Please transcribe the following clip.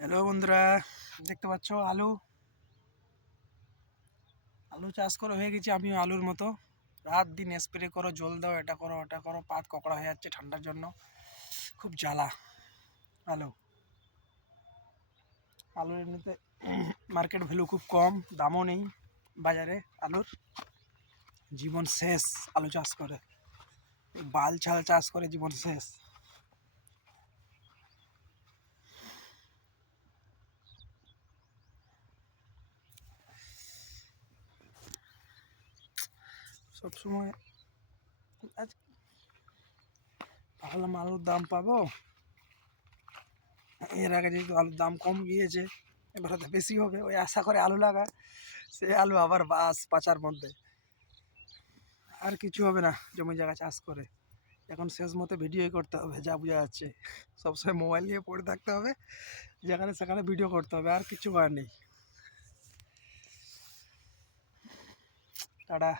Hello বন্ধুরা, দেখতে পাচ্ছ আলু? আলু চাষ করে হয়ে গেছে, আমিও আলুর মতো। রাত দিন স্প্রে করো, জল দাও, এটা করো, ওটা করো, পাত ককড়া হয়ে যাচ্ছে ঠান্ডার জন্য। খুব জ্বালা আলু। আলুর এমনিতে মার্কেট ভ্যালু খুব কম, দামও নেই বাজারে আলুর। জীবন শেষ আলু চাষ করে। বাল ছাল চাষ করে জীবন শেষ। সবসময় আজ ভাবলাম আলুর দাম পাবো। এর আগে যেহেতু আলুর দাম কম গিয়েছে, এবার হয়তো বেশি হবে। ওই আশা করে আলু লাগায় সে আলু আবার বাস পাচার মধ্যে। আর কিছু হবে না, জমি জায়গা চাষ করে। এখন শেষ মতো ভিডিওই করতে হবে, যা বোঝা যাচ্ছে। সবসময় মোবাইল নিয়ে পড়ে থাকতে হবে, যেখানে সেখানে ভিডিও করতে হবে, আর কিছু করার নেই। টাটা।